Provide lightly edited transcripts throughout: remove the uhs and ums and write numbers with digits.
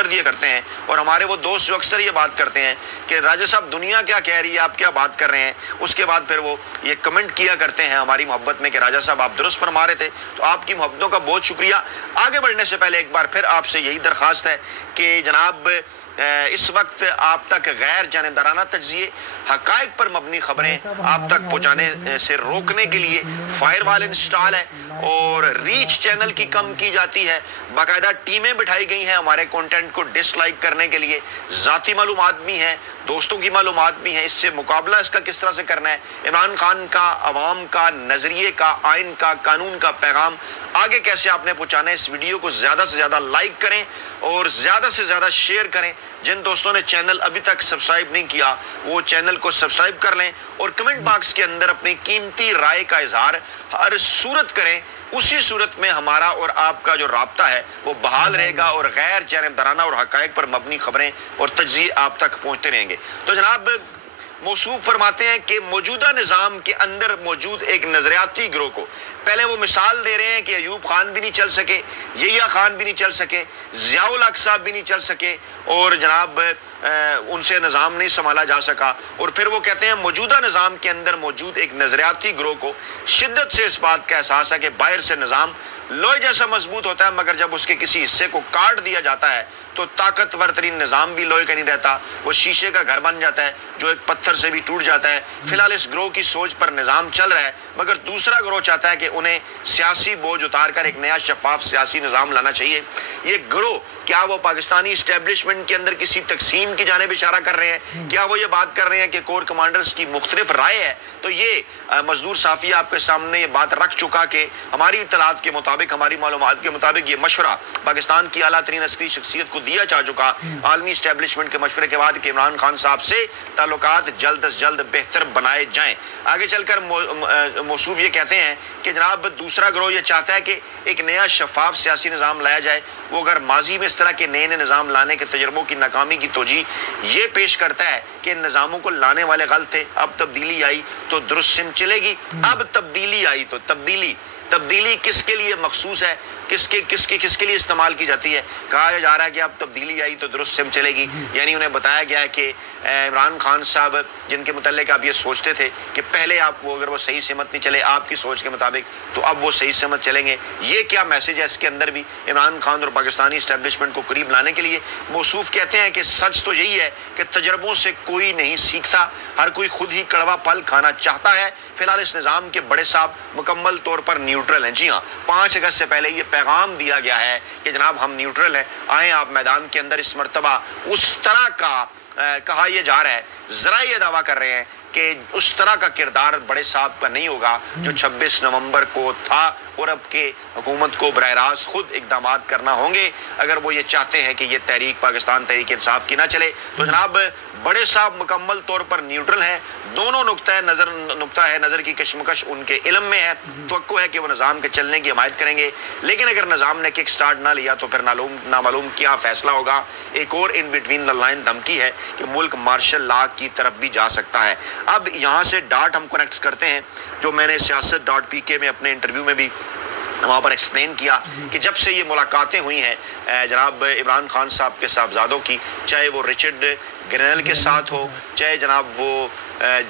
کر دیا کرتے ہیں، اور ہمارے وہ دوست جو اکثر یہ بات کرتے ہیں کہ راجہ صاحب دنیا کیا کہہ رہی ہے، آپ کیا بات کر رہے ہیں، اس کے بعد پھر وہ یہ کمنٹ کیا کرتے ہیں ہماری محبت میں کہ راجہ صاحب آپ درست فرما رہے تھے. تو آپ کی محبتوں کا بہت شکریہ. آگے بڑھنے سے پہلے ایک بار پھر آپ سے یہی درخواست ہے کہ جناب اس وقت آپ تک غیر جانبدارانہ تجزیے، حقائق پر مبنی خبریں آپ تک پہنچانے سے روکنے کے لیے فائر وال انسٹال ہے اور ریچ چینل کی کم کی جاتی ہے. باقاعدہ ٹیمیں بٹھائی گئی ہیں ہمارے کنٹینٹ کو ڈس لائک کرنے کے لیے. ذاتی معلومات بھی ہیں، دوستوں کی معلومات بھی ہیں. اس سے مقابلہ اس کا کس طرح سے کرنا ہے، عمران خان کا، عوام کا، نظریے کا، آئین کا، قانون کا پیغام آگے کیسے آپ نے پہنچانا ہے. اس ویڈیو کو زیادہ سے زیادہ لائک کریں اور زیادہ سے زیادہ شیئر کریں. جن دوستوں نے چینل ابھی تک سبسکرائب نہیں کیا وہ چینل کو سبسکرائب کر لیں اور کمنٹ باکس کے اندر اپنی قیمتی رائے کا اظہار ہر صورت کریں. اسی صورت میں ہمارا اور آپ کا جو رابطہ ہے وہ بحال رہے گا اور غیر جانبدارانہ اور حقائق پر مبنی خبریں اور تجزیے آپ تک پہنچتے رہیں گے. تو جناب موصوف فرماتے ہیں کہ موجودہ نظام کے اندر موجود ایک نظریاتی گروہ کو، پہلے وہ مثال دے رہے ہیں کہ ایوب خان بھی نہیں چل سکے، یحییٰ خان بھی نہیں چل سکے، ضیاء الحق صاحب بھی نہیں چل سکے اور جناب ان سے نظام نہیں سنبھالا جا سکا. اور پھر وہ کہتے ہیں موجودہ نظام کے اندر موجود ایک نظریاتی گروہ کو شدت سے اس بات کا احساس ہے کہ باہر سے نظام لوہے جیسا مضبوط ہوتا ہے، مگر جب اس کے کسی حصے کو کاٹ دیا جاتا ہے تو طاقتور ترین نظام بھی لوہے کا نہیں رہتا، وہ شیشے کا گھر بن جاتا ہے جو ایک پتھر سے بھی ٹوٹ جاتا ہے. فی الحال اس گروہ کی سوچ پر نظام چل رہا ہے، مگر دوسرا گروہ چاہتا ہے کہ انہیں سیاسی بوجھ اتار کر ایک نیا شفاف سیاسی نظام لانا چاہیے. یہ گروہ کیا وہ پاکستانی اسٹیبلشمنٹ کے اندر کسی تقسیم کی جانب اشارہ کر رہے ہیں؟ کیا وہ یہ بات کر رہے ہیں کہ کور کمانڈرز کی مختلف رائے ہے؟ تو یہ مزدور صافی آپ کے سامنے یہ بات رکھ چکا کہ ہماری اطلاعات کے مطابق، ہماری معلومات کے مطابق یہ مشورہ پاکستان کی اعلیٰ ترین عسکری شخصیت کو دیا جا چکا عالمی اسٹیبلشمنٹ کے مشورے کے بعد کہ عمران خان صاحب سے تعلقات جلد از جلد بہتر بنائے جائیں. آگے چل کر موصوف یہ کہتے ہیں کہ جناب دوسرا گروہ یہ چاہتا ہے کہ ایک نیا شفاف سیاسی نظام لایا جائے. وہ اگر ماضی میں اس طرح کے نئے نظام لانے کے تجربوں کی ناکامی کی توجیہ یہ پیش کرتا ہے کہ ان نظاموں کو لانے والے غلط تھے، اب تبدیلی آئی تو درست سمت چلے گی. اب تبدیلی آئی تو تبدیلی کس کے لیے مخصوص ہے، کس کے لیے استعمال کی جاتی ہے؟ کہا جا رہا ہے کہ اب تبدیلی آئی تو درست سمت چلے گی، یعنی انہیں بتایا گیا ہے کہ عمران خان صاحب جن کے متعلق آپ یہ سوچتے تھے کہ پہلے اگر وہ صحیح سمت نہیں چلے آپ کی سوچ کے مطابق تو اب وہ صحیح سمت چلیں گے. یہ کیا میسج ہے اس کے اندر بھی عمران خان اور پاکستانی اسٹیبلشمنٹ کو قریب لانے کے لیے؟ موصوف کہتے ہیں کہ سچ تو یہی ہے کہ تجربوں سے کوئی نہیں سیکھتا، ہر کوئی خود ہی کڑوا پھل کھانا چاہتا ہے. فی الحال اس نظام کے بڑے صاحب مکمل طور پر نیوٹرل ہیں. جی ہاں، 5 اگست سے پہلے یہ پیغام دیا گیا ہے کہ جناب ہم نیوٹرل ہیں، آئیں آپ میدان کے اندر. اس مرتبہ اس طرح کا کہا یہ جا رہا ہے، ذرا یہ دعویٰ کر رہے ہیں کہ اس طرح کا کردار بڑے صاحب کا نہیں ہوگا جو 26 نومبر کو تھا، اور اب کے حکومت کو براہ راست خود اقدامات کرنا ہوں گے اگر وہ یہ چاہتے ہیں کہ یہ تحریک پاکستان تحریک انصاف کی نہ چلے. تو جناب بڑے صاحب مکمل طور پر نیوٹرل ہیں. دونوں نقطہ ہے نظر کی کشمکش ان کے علم میں ہے. توقع ہے کہ وہ نظام کے چلنے کی حمایت کریں گے، لیکن اگر نظام نے کک سٹارٹ نہ لیا تو پھر نامعلوم کیا فیصلہ ہوگا. ایک اور ان بٹوین دا لائن دھمکی ہے کہ ملک مارشل لا کی طرف بھی جا سکتا ہے. اب یہاں سے ڈاٹ ہم کنیکٹ کرتے ہیں جو میں نے سیاست.pk میں اپنے انٹرویو میں بھی وہاں پر ایکسپلین کیا کہ جب سے یہ ملاقاتیں ہوئی ہیں جناب عمران خان صاحب کے صاحبزادوں کی، چاہے وہ رچرڈ گرینل کے ساتھ ہو، چاہے جناب وہ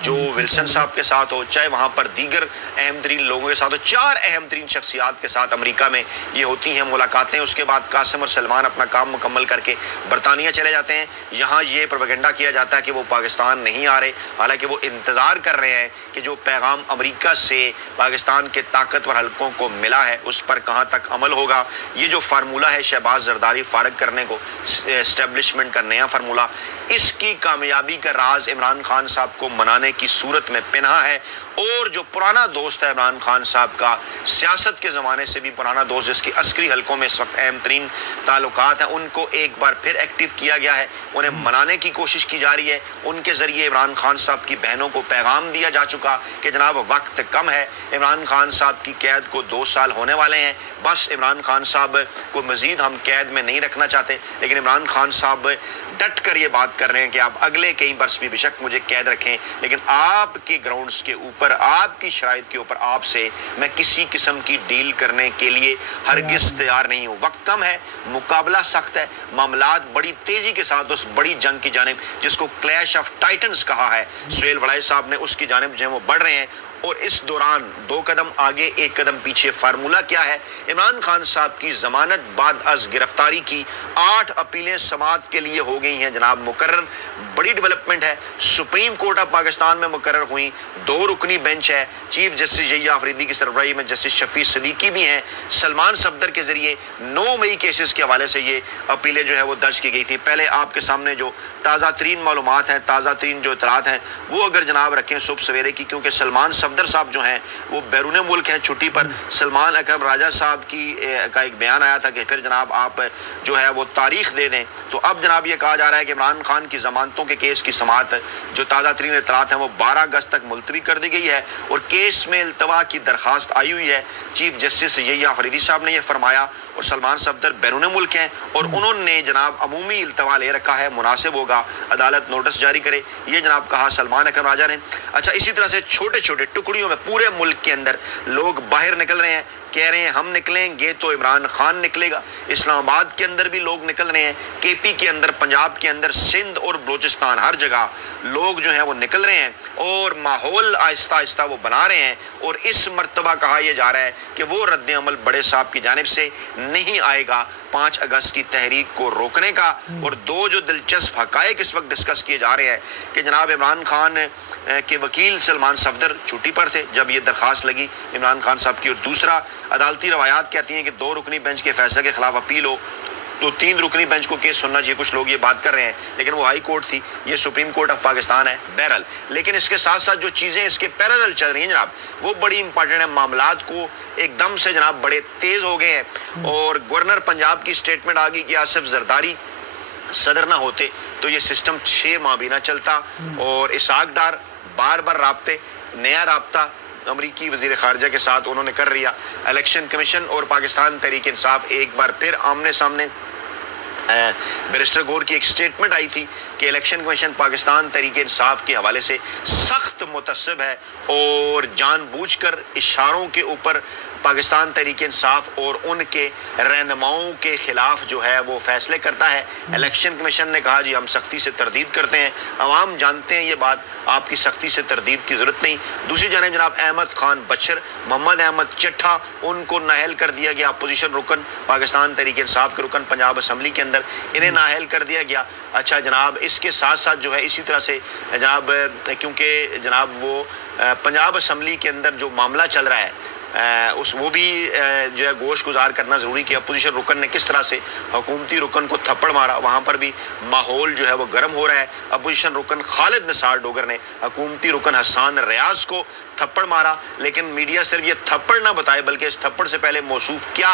جو ولسن صاحب کے ساتھ ہو، چاہے وہاں پر دیگر اہم ترین لوگوں کے ساتھ ہو، 4 اہم ترین شخصیات کے ساتھ امریکہ میں یہ ہوتی ہیں ملاقاتیں. اس کے بعد قاسم اور سلمان اپنا کام مکمل کر کے برطانیہ چلے جاتے ہیں. یہاں یہ پروپیگنڈا کیا جاتا ہے کہ وہ پاکستان نہیں آ رہے، حالانکہ وہ انتظار کر رہے ہیں کہ جو پیغام امریکہ سے پاکستان کے طاقتور حلقوں کو ملا ہے اس پر کہاں تک عمل ہوگا. یہ جو فارمولہ ہے شہباز زرداری فارغ کرنے کو، اسٹیبلشمنٹ کا نیا فارمولہ، اس کی کامیابی کا راز عمران خان صاحب کو منانے کی صورت میں پنہا ہے. اور جو پرانا دوست ہے عمران خان صاحب کا، سیاست کے زمانے سے بھی پرانا دوست جس کی عسکری حلقوں میں اس وقت اہم ترین تعلقات ہیں، ان کو ایک بار پھر ایکٹیو کیا گیا ہے. انہیں منانے کی کوشش کی جا رہی ہے. ان کے ذریعے عمران خان صاحب کی بہنوں کو پیغام دیا جا چکا کہ جناب وقت کم ہے، عمران خان صاحب کی قید کو 2 سال ہونے والے ہیں. بس عمران خان صاحب کو مزید ہم قید میں نہیں رکھنا چاہتے، لیکن عمران خان صاحب ڈٹ کر یہ بات کر رہے ہیں کہ آپ اگلے کئی برس بھی بشک مجھے قید رکھیں، لیکن آپ کے گراؤنڈز کے اوپر، آپ کی شرائط کے اوپر آپ سے میں کسی قسم کی ڈیل کرنے کے لیے ہرگز تیار نہیں ہوں۔ وقت کم ہے، مقابلہ سخت ہے، معاملات بڑی تیزی کے ساتھ اس بڑی جنگ کی جانب جس کو کلیش آف ٹائٹنز کہا ہے سہیل وڑائی صاحب نے، اس کی جانب جو ہے وہ بڑھ رہے ہیں۔ اور اس دوران 2 قدم آگے 1 قدم پیچھے فارمولہ کیا ہے؟ عمران خان صاحب کی ضمانت بعد از گرفتاری کی 8 اپیلیں سماعت کے لیے ہو گئی ہیں جناب مقرر۔ بڑی ڈیولپمنٹ ہے، سپریم کورٹ آف پاکستان میں مقرر ہوئی، 2 رکنی بینچ ہے، چیف جسٹس یحییٰ آفریدی کی سربراہی میں جسٹس شفیع صدیقی بھی ہیں۔ سلمان صفدر کے ذریعے 9 مئی کیسز کے حوالے سے یہ اپیلیں جو ہے وہ درج کی گئی تھی۔ پہلے آپ کے سامنے جو تازہ ترین معلومات ہیں، تازہ ترین جو اطلاعات ہیں وہ اگر جناب رکھیں صبح سویرے کی، کیونکہ سلمان صفدر صاحب جو ہیں وہ بیرون ملک ہیں چھٹی پر۔ سلمان اکرم راجہ صاحب کا ایک بیان آیا تھا کہ پھر جناب آپ جو ہے وہ تاریخ دے دیں، تو اب جناب یہ کہا جا رہا ہے کہ عمران خان کی ضمانتوں کے کیس کی سماعت جو تازہ ترین اطلاعات ہیں وہ 12 اگست تک ملتوی کر دی گئی ہے، اور کیس میں التوا کی درخواست آئی ہوئی ہے۔ چیف جسٹس یحییٰ آفریدی صاحب نے یہ فرمایا، اور سلمان صفدر بیرون ملک ہیں اور انہوں نے جناب عمومی التوا لے رکھا ہے، مناسب ہوگا عدالت نوٹس جاری کرے، یہ جناب کہا سلمان اکرم راجہ نے۔ اچھا، اسی طرح سے چھوٹے چھوٹے ٹکڑیوں میں پورے ملک کے اندر لوگ باہر نکل رہے ہیں، کہہ رہے ہیں ہم نکلیں گے تو عمران خان نکلے گا۔ اسلام آباد کے اندر بھی لوگ نکل رہے ہیں، کے پی کے اندر، پنجاب کے اندر، سندھ اور بلوچستان، ہر جگہ لوگ جو ہیں وہ نکل رہے ہیں اور ماحول آہستہ آہستہ وہ بنا رہے ہیں۔ اور اس مرتبہ کہا یہ جا رہا ہے کہ وہ رد عمل بڑے صاحب کی جانب سے نہیں آئے گا 5 اگست کی تحریک کو روکنے کا۔ اور 2 جو دلچسپ حقائق اس وقت ڈسکس کیے جا رہے ہیں کہ جناب عمران خان کے وکیل سلمان صفدر چھٹی پر تھے جب یہ درخواست لگی عمران خان صاحب کی، اور دوسرا عدالتی روایات کہتی ہیں کہ 2 رکنی بینچ کے فیصلے کے خلاف اپیل ہو تو 3 رکنی بینچ کو کیس سننا چاہیے۔ کچھ لوگ یہ بات کر رہے ہیں، لیکن وہ ہائی کورٹ تھی، یہ سپریم کورٹ آف پاکستان ہے بہرحال۔ لیکن اس کے ساتھ ساتھ جو چیزیں اس کے پیرالل چل رہی ہیں جناب وہ بڑی امپورٹنٹ ہیں، معاملات کو ایک دم سے جناب بڑے تیز ہو گئے ہیں۔ اور گورنر پنجاب کی سٹیٹمنٹ آ گئی کہ آصف زرداری صدر نہ ہوتے تو یہ سسٹم 6 ماہ بھی نہ چلتا، اور اسحاق ڈار بار بار رابطے، نیا رابطہ امریکی وزیر خارجہ کے ساتھ انہوں نے کر لیا۔ الیکشن کمیشن اور پاکستان تحریک انصاف ایک بار پھر آمنے سامنے۔ بیرسٹر گور کی ایک سٹیٹمنٹ آئی تھی کہ الیکشن کمیشن پاکستان تحریک انصاف کے حوالے سے سخت متعصب ہے اور جان بوجھ کر اشاروں کے اوپر پاکستان تحریک انصاف اور ان کے رہنماؤں کے خلاف جو ہے وہ فیصلے کرتا ہے۔ الیکشن کمیشن نے کہا جی ہم سختی سے تردید کرتے ہیں، عوام جانتے ہیں یہ بات، آپ کی سختی سے تردید کی ضرورت نہیں۔ دوسری جانب جناب احمد خان بچر، محمد احمد چٹھا، ان کو نااہل کر دیا گیا، اپوزیشن رکن، پاکستان تحریک انصاف کے رکن پنجاب اسمبلی کے اندر، انہیں نااہل کر دیا گیا۔ اچھا جناب، اس کے ساتھ ساتھ جو ہے اسی طرح سے جناب کیونکہ جناب وہ پنجاب اسمبلی کے اندر جو معاملہ چل رہا ہے وہ بھی جو ہے گوش گزار کرنا ضروری کہ اپوزیشن رکن نے کس طرح سے حکومتی رکن کو تھپڑ مارا، وہاں پر بھی ماحول جو ہے وہ گرم ہو رہا ہے۔ اپوزیشن رکن خالد نثار ڈوگر نے حکومتی رکن حسان ریاض کو تھپڑ مارا، لیکن میڈیا صرف یہ تھپڑ نہ بتائے بلکہ اس تھپڑ سے پہلے موصوف کیا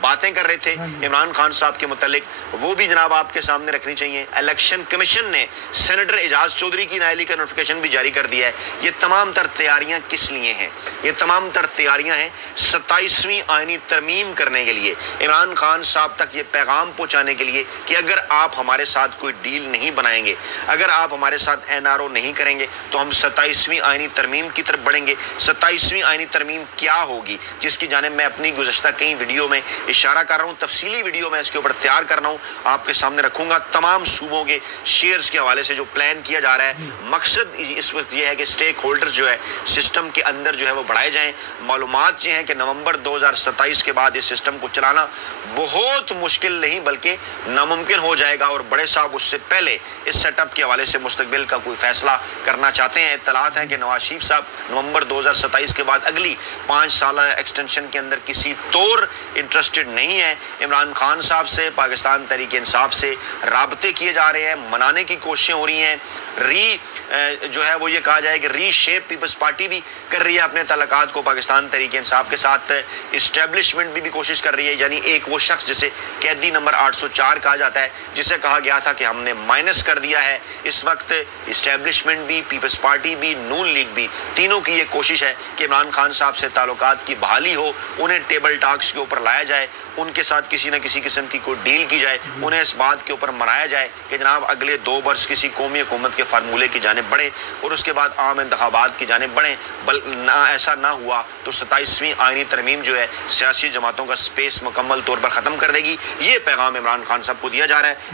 باتیں کر رہے تھے عمران خان صاحب کے متعلق وہ بھی جناب آپ کے سامنے رکھنی چاہیے۔ الیکشن کمیشن نے سینیٹر اعجاز چودھری کی نااہلی کا نوٹیفیکیشن بھی جاری کر دیا ہے۔ یہ تمام تر تیاریاں کس لیے ہیں؟ یہ تمام تر تیاریاں ہیں 27ویں آئینی ترمیم کرنے کے لیے، عمران خان صاحب تک یہ پیغام پہنچانے کے لیے کہ اگر آپ ہمارے ساتھ کوئی ڈیل نہیں بنائیں گے، اگر آپ ہمارے ساتھ NRO نہیں کریں گے تو ہم 27ویں آئینی ترمیم کی طرف بڑھیں گے۔ 27ویں آئینی ترمیم کیا ہوگی جس کی جانب میں اپنی گزشتہ کئی ویڈیو میں اشارہ کر رہا ہوں، تفصیلی ویڈیو میں اس کے اوپر تیار کر رہا ہوں، آپ کے سامنے رکھوں گا۔ تمام صوبوں کے شیئرز کے حوالے سے جو پلان کیا جا رہا ہے، مقصد اس وقت یہ ہے کہ سٹیک ہولڈر جو ہے سسٹم کے اندر جو ہے وہ بڑھائے جائیں۔ معلومات یہ ہیں کہ نومبر 2027 کے بعد اس سسٹم کو چلانا بہت مشکل نہیں بلکہ ناممکن ہو جائے گا، اور بڑے صاحب اس سے پہلے اس سیٹ اپ کے حوالے سے مستقبل کا کوئی فیصلہ کرنا چاہتے ہیں۔ اطلاعات ہیں کہ نواز شریف صاحب نومبر 2027 کے بعد اگلی 5 سالہ ایکسٹینشن کے اندر کسی طور انٹرسٹڈ نہیں ہے۔ عمران خان صاحب سے پاکستان تحریک انصاف سے رابطے کیے جا رہے ہیں، منانے کی کوششیں ہو رہی ہیں۔ جو ہے وہ یہ کہا جائے کہ ری شیپ پیپلز پارٹی بھی کر رہی ہے اپنے تعلقات کو پاکستان تحریک انصاف کے ساتھ، اسٹیبلشمنٹ بھی کوشش کر رہی ہے، یعنی ایک وہ شخص جسے قیدی نمبر 804 کہا جاتا ہے، جسے کہا گیا تھا کہ ہم نے مائنس کر دیا ہے، اس وقت اسٹیبلشمنٹ بھی، پیپلز پارٹی بھی، نون لیگ بھی، تینوں کی یہ کوشش ہے کہ عمران خان صاحب سے تعلقات کی بحالی ہو، انہیں ٹیبل ٹاکس کے اوپر لایا جائے، ان کے ساتھ کسی نہ کسی قسم کی کوئی ڈیل کی جائے، انہیں اس بات کے اوپر منایا جائے کہ جناب اگلے 2 برس کسی قومی حکومت کے فارمولے کی جانب بڑھیں اور اس کے بعد عام انتخابات کی جانب بڑھیں۔ ایسا نہ ہوا تو 27ویں آئینی ترمیم جو ہے سیاسی جماعتوں کا سپیس مکمل طور پر ختم کر دے گی۔ یہ پیغام عمران خان صاحب کو دیا جا رہا ہے۔